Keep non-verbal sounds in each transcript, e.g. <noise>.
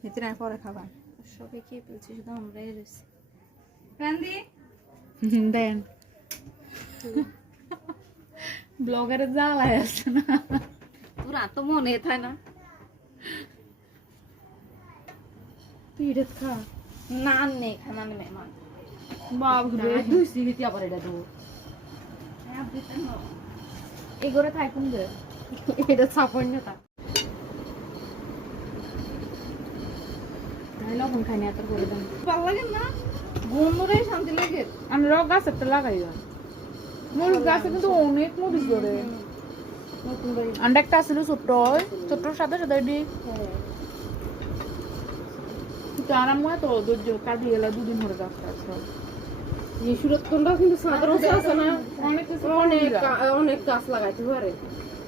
ভিতরে পরে খাবা সবাই খেয়ে ফেলছি শুধু আমরাই রয়েছি। রান্দি <laughs> দেন। ব্লগারের জ্বালায় আছে না? তোর তো মনে থাকে না। তুই এটা খা। না নেই খানা নেই মান বাবরে দুই সিলিতি আবার এটা দেবো। এই করে থাকুন যে। এটা সাপন্যতা তাই লবণ খাই না এত করে দেন ভালো লাগে না গন্ধটাই শান্তি লাগে। আমরা গাছ একটা লাগাই মরিচ গাছে কিন্তু অনেক মরিচ ধরে। আন্ডা একটা আসলে ছোট্ট ছোট্টর সাথে সাথে এটি কিন্তু আরাম তো ধৈর্য কাজে গেলে দুদিন ধরে গাছটা আছে এই সুরতকুণ্ডাও কিন্তু সাধারণ আছে না? অনেক অনেক অনেক গাছ লাগাইতে পারে।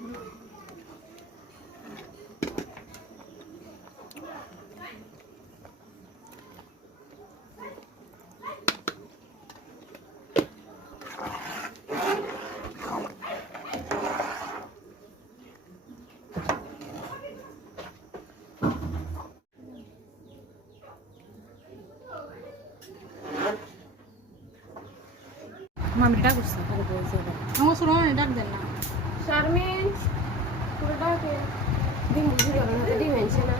মনে হয়। যদি আর একটা সাপ থাকতো না সাধারণ হচ্ছে শারমিন পুরোটা দিন বুঝে যাবে না দিন হয়েছে না